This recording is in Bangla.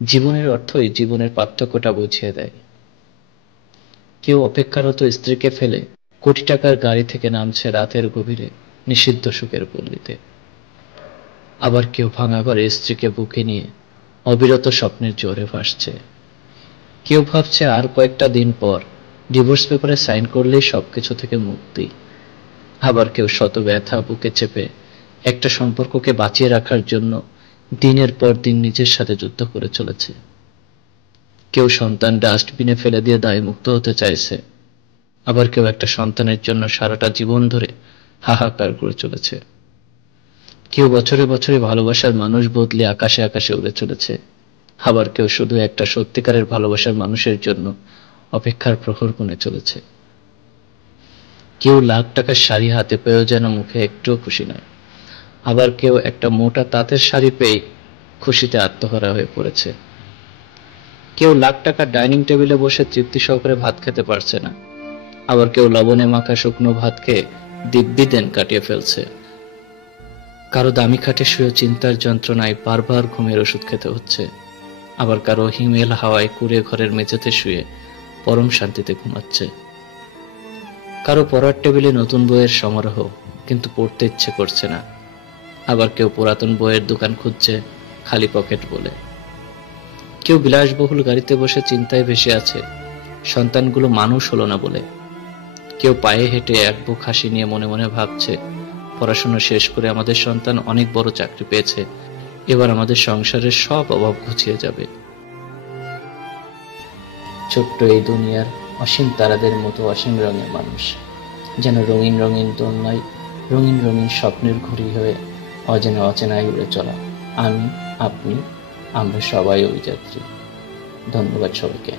জীবনের অর্থই জীবনের পার্থক্যটা বুঝিয়ে দেয়। কেউ অপেক্ষারত স্ত্রীকে ফেলে কোটি টাকার গাড়ি থেকে নামছে রাতের গভীরে নিষিদ্ধ সুখের পল্লীতে। আবার কেউ ভাঙা ঘরে স্ত্রীকে বুকে নিয়ে অবিরত স্বপ্নের জোরে ভাসছে। কেউ ভাবছে আর কয়েকটা দিন পর ডিভোর্স পেপারে সাইন করলেই সবকিছু থেকে মুক্তি। আবার কেউ শত ব্যথা বুকে চেপে একটা সম্পর্ককে বাঁচিয়ে রাখার জন্য দিনের পর দিন নিজের সাথে যুদ্ধ করে চলেছে। কেউ সন্তান ডাস্টবিনে ফেলে দিয়ে দায়মুক্ত হতে চাইছে, আবার কেউ একটা সন্তানের জন্য সারাটা জীবন ধরে হাহাকার করে চলেছে। কেউ বছরে বছরে ভালোবাসার মানুষ বদলে আকাশে আকাশে উড়ে চলেছে, আবার কেউ শুধু একটা সত্যিকারের ভালোবাসার মানুষের জন্য অপেক্ষার প্রহর গুনে চলেছে। কেউ লাখ টাকার শাড়ি হাতে পেয়েও যেন মুখে একটুও খুশি নয়, আবার কেউ একটা মোটা তাঁতের শাড়ি পেয়ে খুশিতে আত্মহারা হয়ে পড়েছে। কেউ লাখ টাকার ডাইনিং টেবিলে বসে তৃপ্তি সহকারে ভাত খেতে পারছে না, আবার কেউ লবণে মাখা শুকনো ভাত খেয়ে দিব্যি দিন কাটিয়ে ফেলছে। কারো দামি খাটে শুয়ে চিন্তার যন্ত্রণায় বারবার ঘুমের ওষুধ খেতে হচ্ছে, আবার কারো হিমেল হাওয়ায় কুঁড়ে ঘরের মেঝেতে শুয়ে পরম শান্তিতে ঘুমাচ্ছে। কারো পড়ার টেবিলে নতুন বইয়ের সমারোহ, কিন্তু পড়তে ইচ্ছে করছে না। আবার কেউ পুরাতন বইয়ের দোকান খুঁজছে খালি পকেট বলে। কেউ বিলাসবহুল গাড়িতে বসে চিন্তায় ভেসে আছে সন্তানগুলো মানুষ হলো না বলে। কেউ পায়ে হেঁটে এক বুক হাসি নিয়ে মনে মনে ভাবছে পড়াশোনা শেষ করে আমাদের সন্তান অনেক বড় চাকরি পেয়েছে, এবার আমাদের সংসারের সব অভাব ঘুচিয়ে যাবে। ছোট্ট এই দুনিয়ার অসীম তারাদের মতো অসীম রঙের মানুষ, যেন রঙিন রঙিন দোলনায় রঙিন রঙিন স্বপ্নের ঘুড়ি হয়ে অচেনা অচেনায় উড়ে চলা। আমি, আপনি, আমরা সবাই ওই যাত্রী। ধন্যবাদ সবাইকে।